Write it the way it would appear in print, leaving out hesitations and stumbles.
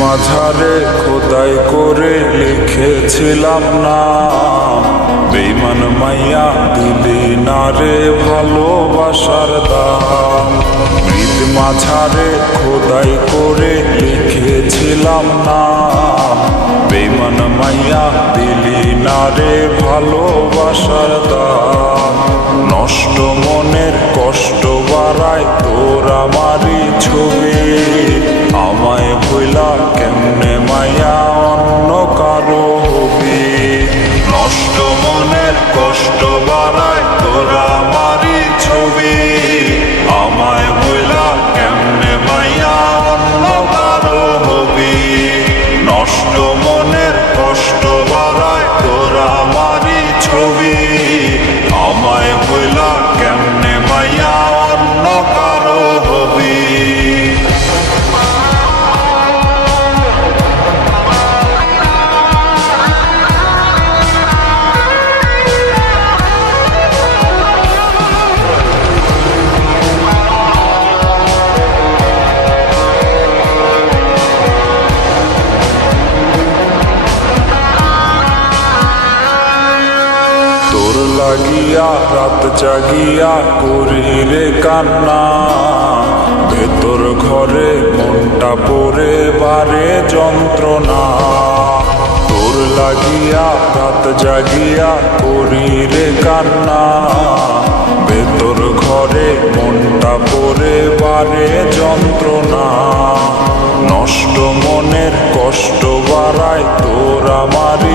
মাঝারে খোদাই করে লিখেছিলাম না, বেঈমান মাইয়া দিলি না রে ভালোবাসার দাম। মৃত মাঝারে খোদাই করে লিখেছিলাম না, বেঈমান মাইয়া দিলি না রে ভালোবাসার দাম। নষ্ট মনের কষ্ট বাড়ায় তোর আমারই ছবি, আমায় ভুলা কেমনে মায়া অন্য কারো হবি। নষ্ট মনের কষ্ট বাড়ায় তোর আমারই ছবি, আমায় ভুলা কেমনে মায়া অন্য কারো হবি। নষ্ট মনের কষ্ট বাড়ায় তোর আমারই ছবি, আমায় ভুলা কেমনে মায়া অন্য কারো হবি। তোর লাগিয়া রাত জাগিয়া করি রে কান্না, ভেতর ঘরে মনটা পড়ে বারে যন্ত্রণা। তোর লাগিয়া রাত জাগিয়া করি রে কান্না, ভেতর ঘরে মনটা পড়ে বারে যন্ত্রণা। নষ্ট মনের কষ্ট বাড়ায় তোর আমারই